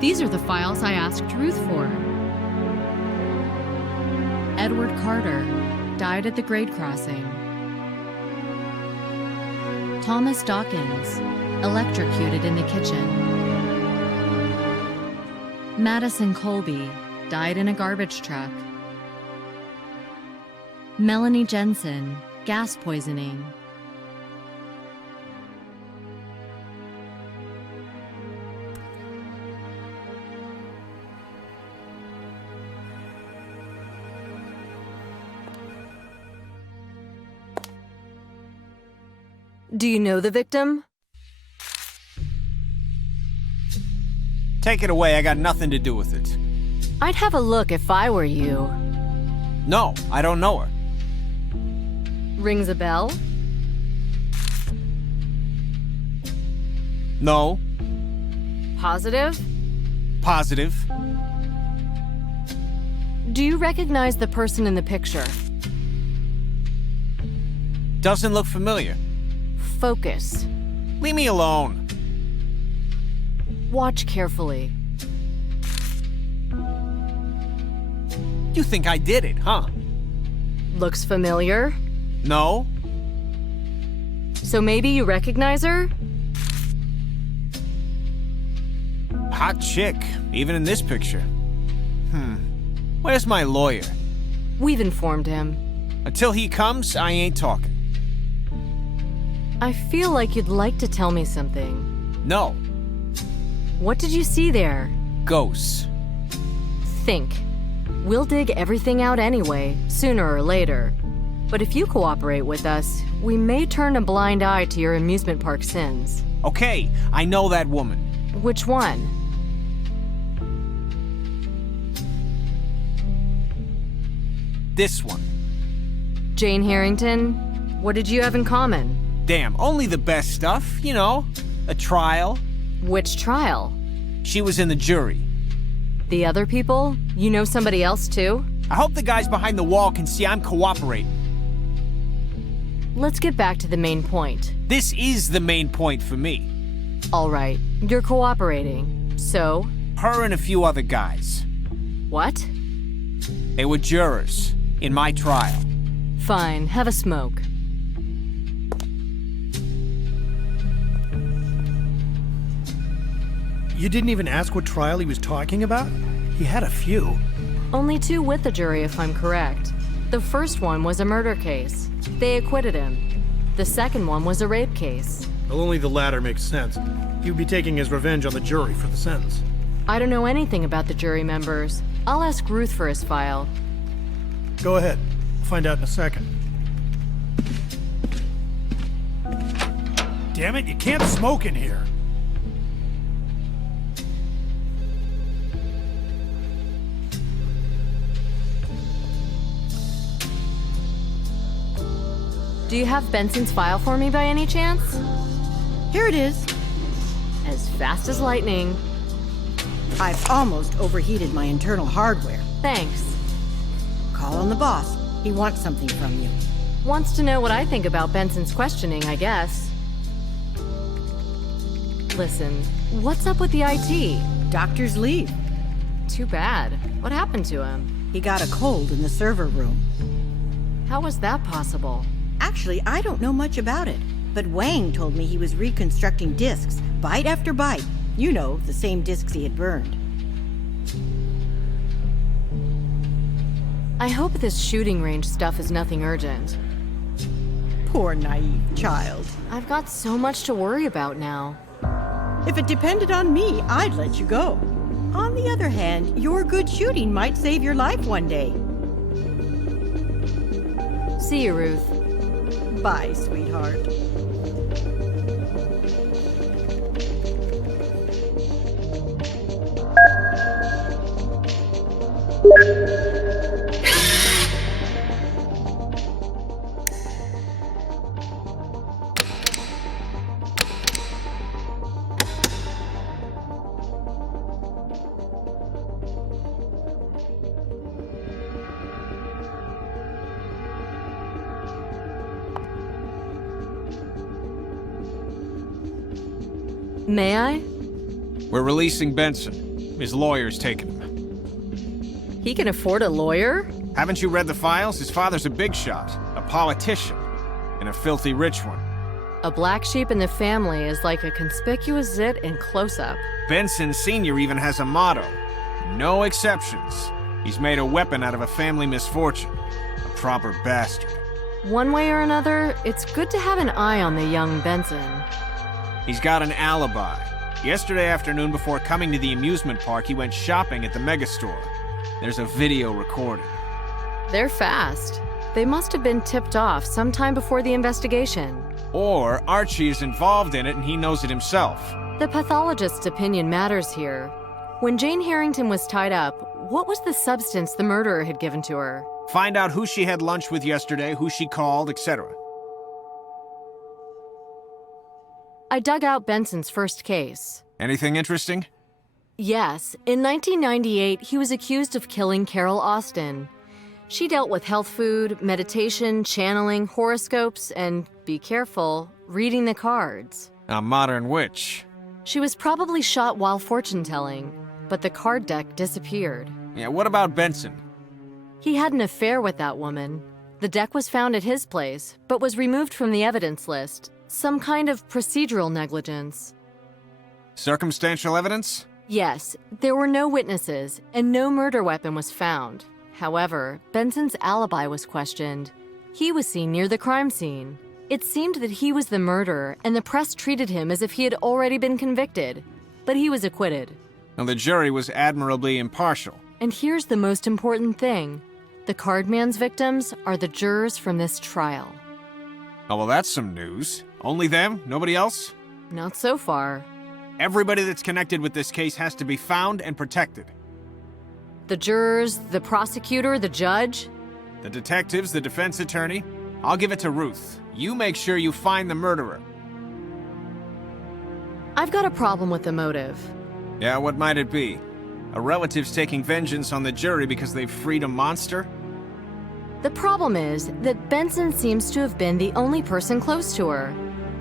These are the files I asked Ruth for. Edward Carter died at the grade crossing. Thomas Dawkins electrocuted in the kitchen. Madison Colby died in a garbage truck. Melanie Jensen, gas poisoning. Do you know the victim? Take it away, I got nothing to do with it. I'd have a look if I were you. No, I don't know her. Rings a bell? No. Positive? Positive. Do you recognize the person in the picture? Doesn't look familiar. Focus. Leave me alone. Watch carefully. You think I did it, huh? Looks familiar? No. So maybe you recognize her? Hot chick, even in this picture. Where's my lawyer? We've informed him. Until he comes, I ain't talking. I feel like you'd like to tell me something. No. What did you see there? Ghosts. Think. We'll dig everything out anyway, sooner or later. But if you cooperate with us, we may turn a blind eye to your amusement park sins. Okay, I know that woman. Which one? This one. Jane Harrington? What did you have in common? Damn, only the best stuff, you know. A trial. Which trial? She was in the jury. The other people? You know somebody else too? I hope the guys behind the wall can see I'm cooperating. Let's get back to the main point. This is the main point for me. All right, you're cooperating. So? Her and a few other guys. What? They were jurors in my trial. Fine, have a smoke. You didn't even ask what trial he was talking about? He had a few. Only 2 with the jury, if I'm correct. The first one was a murder case. They acquitted him. The second one was a rape case. Well, only the latter makes sense. He would be taking his revenge on the jury for the sentence. I don't know anything about the jury members. I'll ask Ruth for his file. Go ahead. We'll find out in a second. Damn it, you can't smoke in here. Do you have Benson's file for me by any chance? Here it is. As fast as lightning. I've almost overheated my internal hardware. Thanks. Call on the boss. He wants something from you. Wants to know what I think about Benson's questioning, I guess. Listen, what's up with the IT? Doctor's leave. Too bad. What happened to him? He got a cold in the server room. How was that possible? Actually, I don't know much about it, but Wang told me he was reconstructing discs, bite after bite. You know, the same discs he had burned. I hope this shooting range stuff is nothing urgent. Poor naive child. I've got so much to worry about now. If it depended on me, I'd let you go. On the other hand, your good shooting might save your life one day. See you, Ruth. Bye, sweetheart. May I? We're releasing Benson. His lawyer's taking him. He can afford a lawyer? Haven't you read the files? His father's a big shot, a politician, and a filthy rich one. A black sheep in the family is like a conspicuous zit in close-up. Benson Sr. even has a motto: no exceptions. He's made a weapon out of a family misfortune. A proper bastard. One way or another, it's good to have an eye on the young Benson. He's got an alibi. Yesterday afternoon, before coming to the amusement park, he went shopping at the megastore. There's a video recording. They're fast. They must have been tipped off sometime before the investigation. Or Archie is involved in it and he knows it himself. The pathologist's opinion matters here. When Jane Harrington was tied up, what was the substance the murderer had given to her? Find out who she had lunch with yesterday, who she called, etc. I dug out Benson's first case. Anything interesting? Yes, in 1998, he was accused of killing Carol Austin. She dealt with health food, meditation, channeling, horoscopes, and, be careful, reading the cards. A modern witch. She was probably shot while fortune-telling, but the card deck disappeared. Yeah, what about Benson? He had an affair with that woman. The deck was found at his place, but was removed from the evidence list. Some kind of procedural negligence. Circumstantial evidence? Yes, there were no witnesses, and no murder weapon was found. However, Benson's alibi was questioned. He was seen near the crime scene. It seemed that he was the murderer, and the press treated him as if he had already been convicted. But he was acquitted. Now, the jury was admirably impartial. And here's the most important thing. The cardman's victims are the jurors from this trial. Oh, well, that's some news. Only them? Nobody else? Not so far. Everybody that's connected with this case has to be found and protected. The jurors, the prosecutor, the judge. The detectives, the defense attorney. I'll give it to Ruth. You make sure you find the murderer. I've got a problem with the motive. Yeah, what might it be? A relative's taking vengeance on the jury because they've freed a monster? The problem is that Benson seems to have been the only person close to her.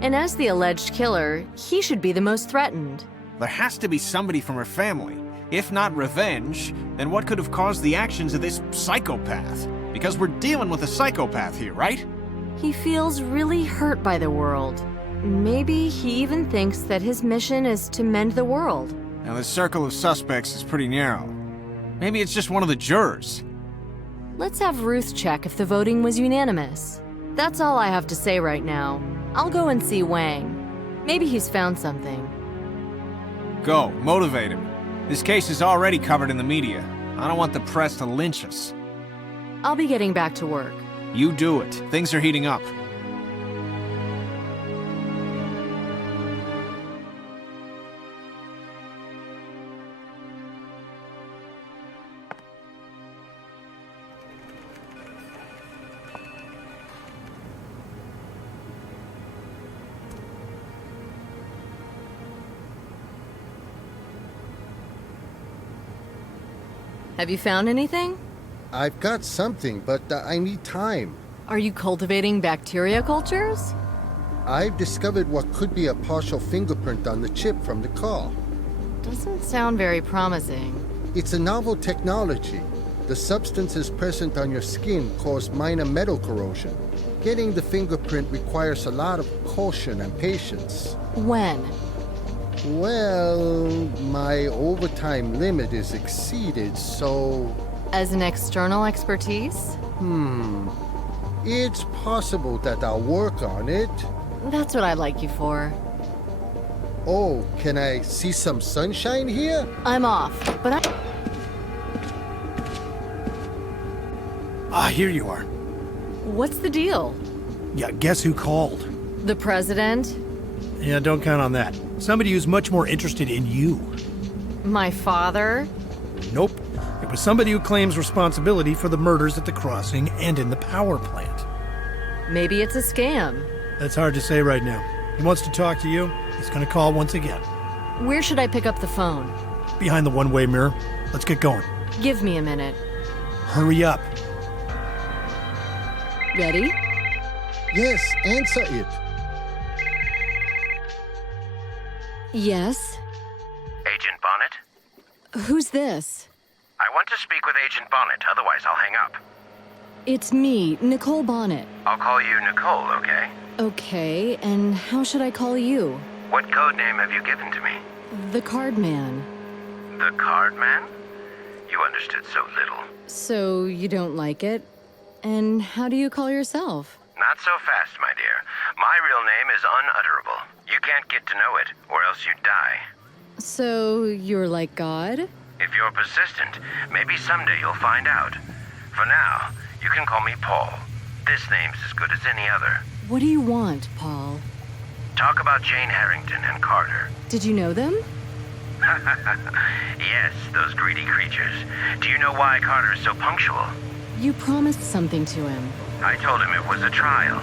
And as the alleged killer, he should be the most threatened. There has to be somebody from her family. If not revenge, then what could have caused the actions of this psychopath? Because we're dealing with a psychopath here, right? He feels really hurt by the world. Maybe he even thinks that his mission is to mend the world. Now, the circle of suspects is pretty narrow. Maybe it's just one of the jurors. Let's have Ruth check if the voting was unanimous. That's all I have to say right now. I'll go and see Wang. Maybe he's found something. Go, motivate him. This case is already covered in the media. I don't want the press to lynch us. I'll be getting back to work. You do it. Things are heating up. Have you found anything? I've got something, but I need time. Are you cultivating bacteria cultures? I've discovered what could be a partial fingerprint on the chip from the car. Doesn't sound very promising. It's a novel technology. The substances present on your skin cause minor metal corrosion. Getting the fingerprint requires a lot of caution and patience. When? Well, my overtime limit is exceeded, so... As an external expertise? It's possible that I'll work on it. That's what I'd like you for. Oh, can I see some sunshine here? I'm off, but Here you are. What's the deal? Yeah, guess who called? The president? Yeah, don't count on that. Somebody who's much more interested in you. My father? Nope. It was somebody who claims responsibility for the murders at the crossing and in the power plant. Maybe it's a scam. That's hard to say right now. He wants to talk to you. He's gonna call once again. Where should I pick up the phone? Behind the one-way mirror. Let's get going. Give me a minute. Hurry up. Ready? Yes, answer it. Yes. Agent Bonnet? Who's this? I want to speak with Agent Bonnet, otherwise I'll hang up. It's me, Nicole Bonnet. I'll call you Nicole, okay? Okay, and how should I call you? What code name have you given to me? The Card Man. The Card Man? You understood so little. So you don't like it? And how do you call yourself? Not so fast, my dear. My real name is unutterable. You can't get to know it, or else you die. So you're like God? If you're persistent, maybe someday you'll find out. For now, you can call me Paul. This name's as good as any other. What do you want, Paul? Talk about Jane Harrington and Carter. Did you know them? Yes, those greedy creatures. Do you know why Carter is so punctual? You promised something to him. I told him it was a trial.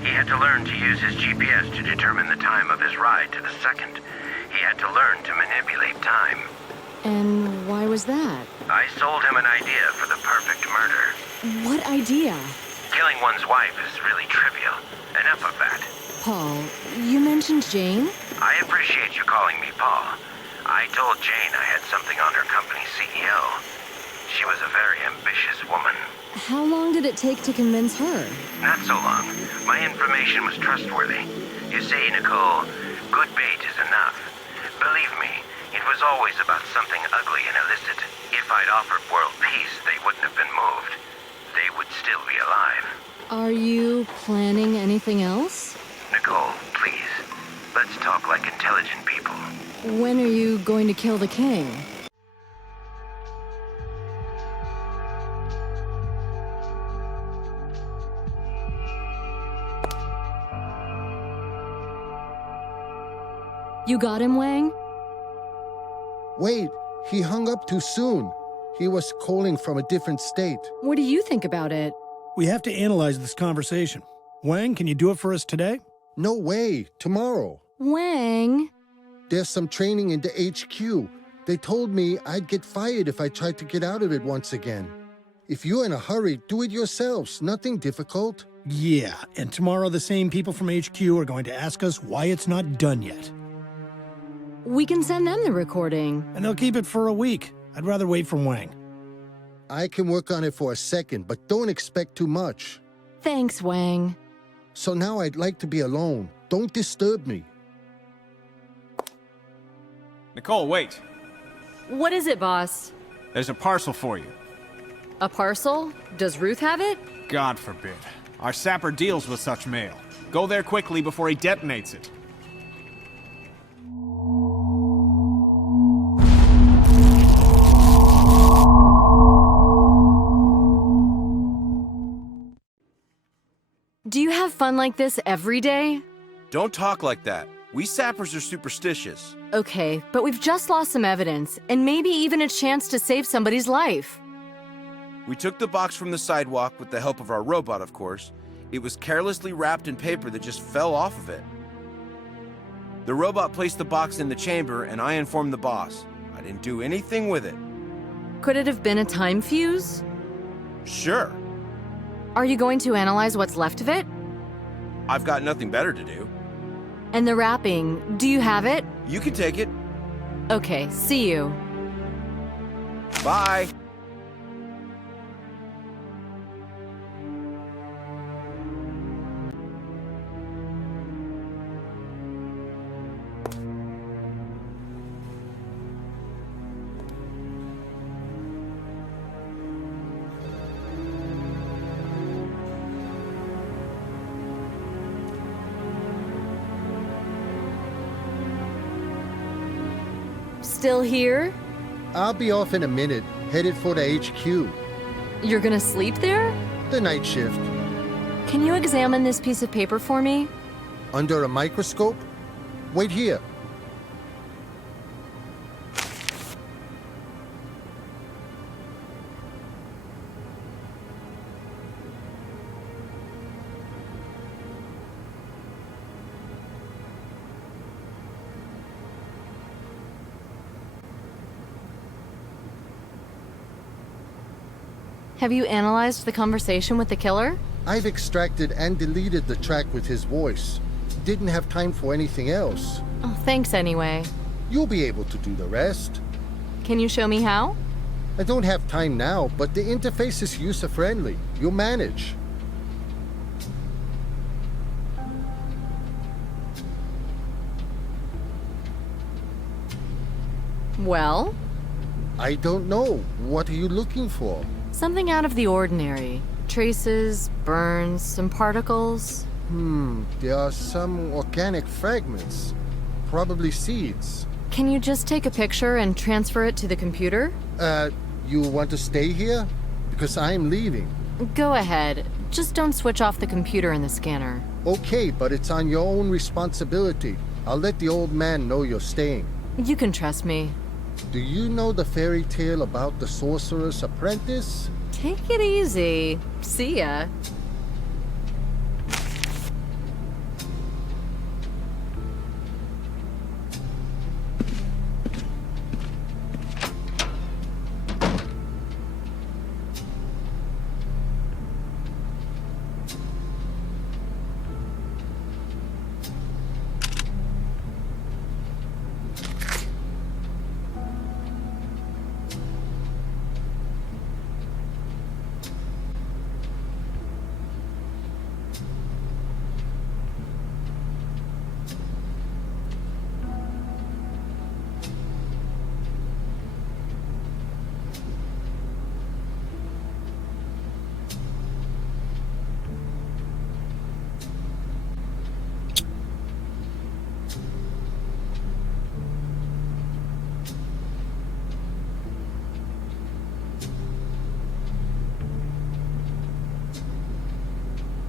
He had to learn to use his GPS to determine the time of his ride to the second. He had to learn to manipulate time. And why was that? I sold him an idea for the perfect murder. What idea? Killing one's wife is really trivial. Enough of that. Paul, you mentioned Jane? I appreciate you calling me Paul. I told Jane I had something on her company's CEO. She was a very ambitious woman. How long did it take to convince her? Not so long. My information was trustworthy. You see, Nicole, good bait is enough. Believe me, it was always about something ugly and illicit. If I'd offered world peace, they wouldn't have been moved. They would still be alive. Are you planning anything else? Nicole, please. Let's talk like intelligent people. When are you going to kill the king? You got him, Wang? Wait, he hung up too soon. He was calling from a different state. What do you think about it? We have to analyze this conversation. Wang, can you do it for us today? No way, tomorrow. Wang? There's some training in the HQ. They told me I'd get fired if I tried to get out of it once again. If you're in a hurry, do it yourselves. Nothing difficult. Yeah, and tomorrow the same people from HQ are going to ask us why it's not done yet. We can send them the recording. And they'll keep it for a week. I'd rather wait for Wang. I can work on it for a second, but don't expect too much. Thanks, Wang. So now I'd like to be alone. Don't disturb me. Nicole, wait. What is it, boss? There's a parcel for you. A parcel? Does Ruth have it? God forbid. Our sapper deals with such mail. Go there quickly before he detonates it. Do you have fun like this every day? Don't talk like that. We sappers are superstitious. Okay, but we've just lost some evidence, and maybe even a chance to save somebody's life. We took the box from the sidewalk with the help of our robot, of course. It was carelessly wrapped in paper that just fell off of it. The robot placed the box in the chamber, and I informed the boss. I didn't do anything with it. Could it have been a time fuse? Sure. Are you going to analyze what's left of it? I've got nothing better to do. And the wrapping, do you have it? You can take it. Okay, see you. Bye. Still here? I'll be off in a minute, headed for the HQ. You're gonna sleep there? The night shift. Can you examine this piece of paper for me? Under a microscope? Wait here. Have you analyzed the conversation with the killer? I've extracted and deleted the track with his voice. Didn't have time for anything else. Oh, thanks anyway. You'll be able to do the rest. Can you show me how? I don't have time now, but the interface is user-friendly. You'll manage. Well, I don't know. What are you looking for? something out of the ordinary. Traces, burns, some particles. There are some organic fragments. Probably seeds. Can you just take a picture and transfer it to the computer? You want to stay here? Because I'm leaving. Go ahead. Just don't switch off the computer and the scanner. Okay, but it's on your own responsibility. I'll let the old man know you're staying. You can trust me. Do you know the fairy tale about the sorcerer's apprentice? Take it easy. See ya.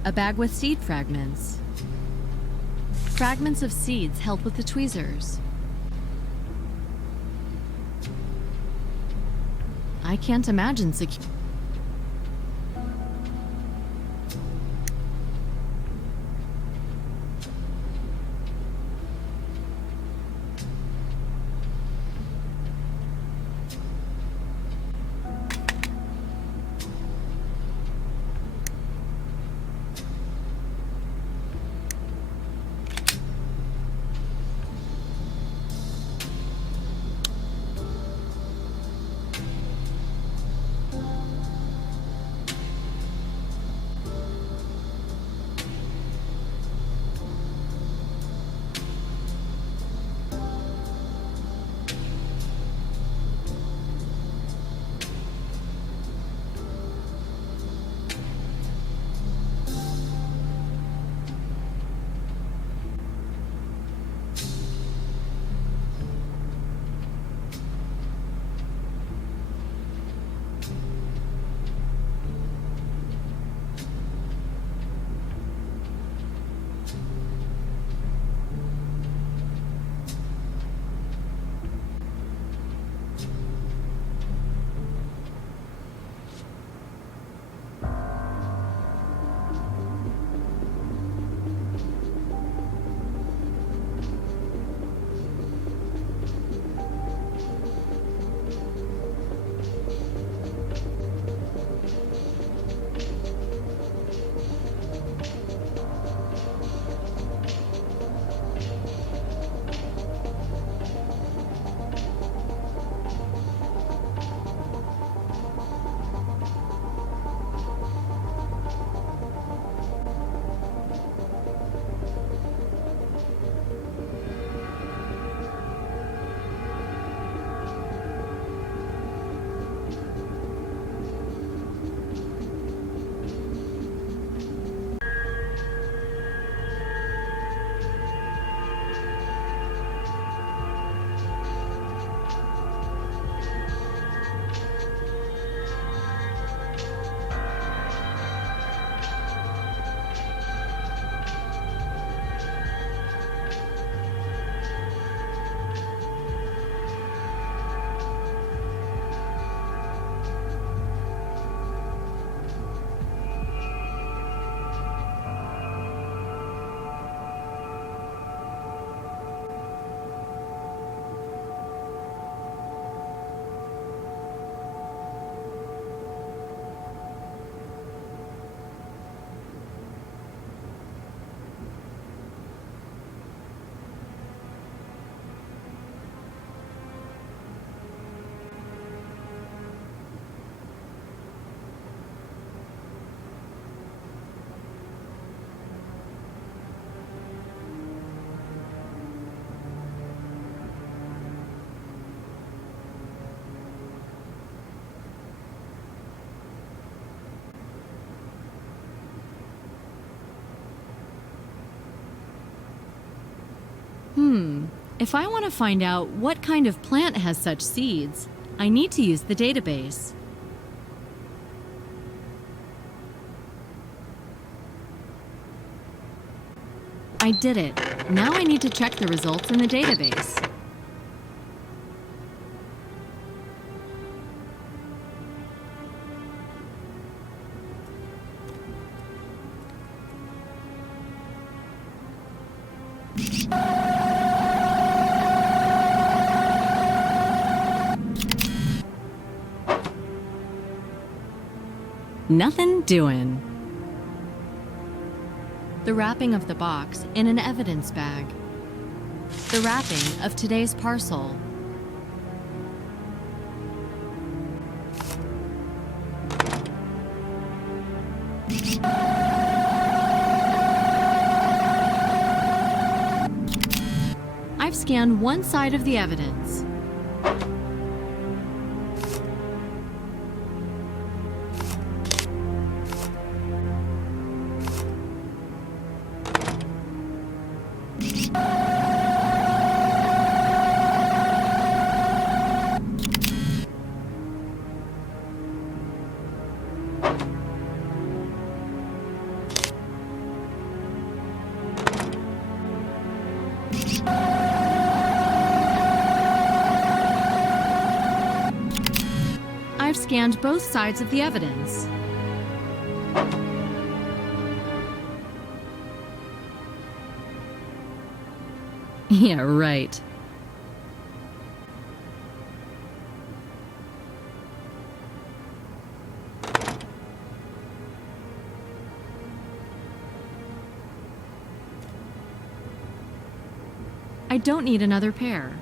A bag with seed fragments. Fragments of seeds held with the tweezers. I can't imagine If I want to find out what kind of plant has such seeds, I need to use the database. I did it. Now I need to check the results in the database. Nothing doing. The wrapping of the box in an evidence bag. The wrapping of today's parcel. I've scanned one side of the evidence. I've scanned both sides of the evidence. Yeah, right. I don't need another pair.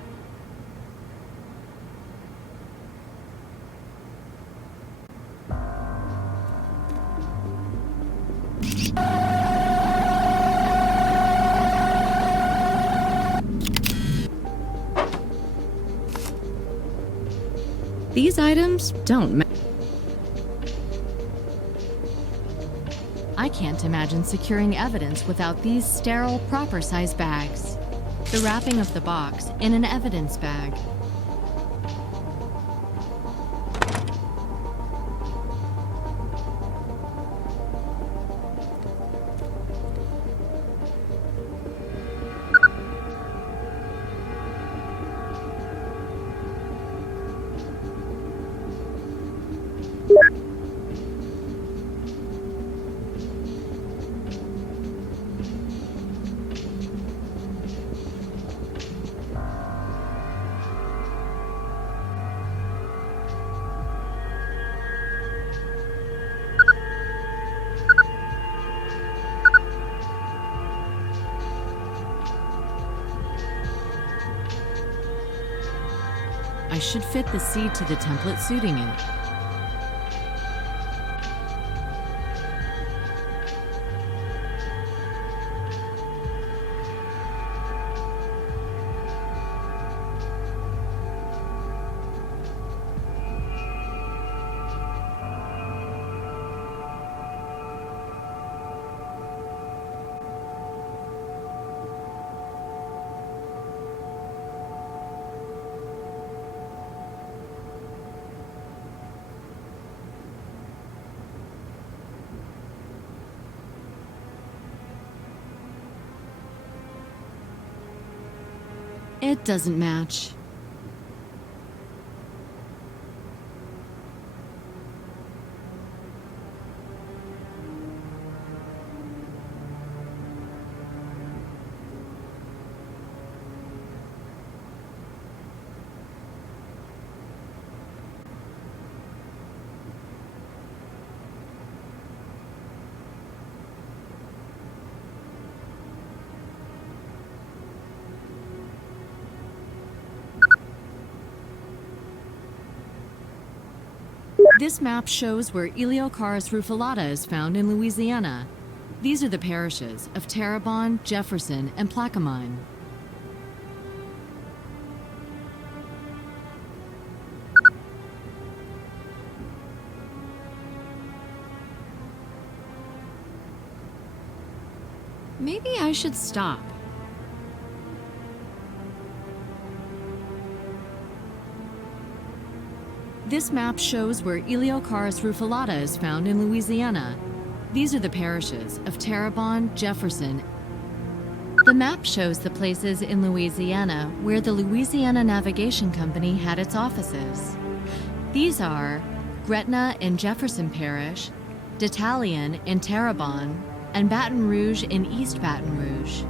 These items don't match. I can't imagine securing evidence without these sterile, proper-sized bags. The wrapping of the box in an evidence bag. I should fit the seed to the template suiting it. It doesn't match. This map shows where Eliocharis rufilata is found in Louisiana. These are the parishes of Terrebonne, Jefferson, and Plaquemine. Maybe I should stop. This map shows where Eliocharis rufilata is found in Louisiana. These are the parishes of Terrebonne, Jefferson. The map shows the places in Louisiana where the Louisiana Navigation Company had its offices. These are Gretna in Jefferson Parish, Detallion in Terrebonne, and Baton Rouge in East Baton Rouge.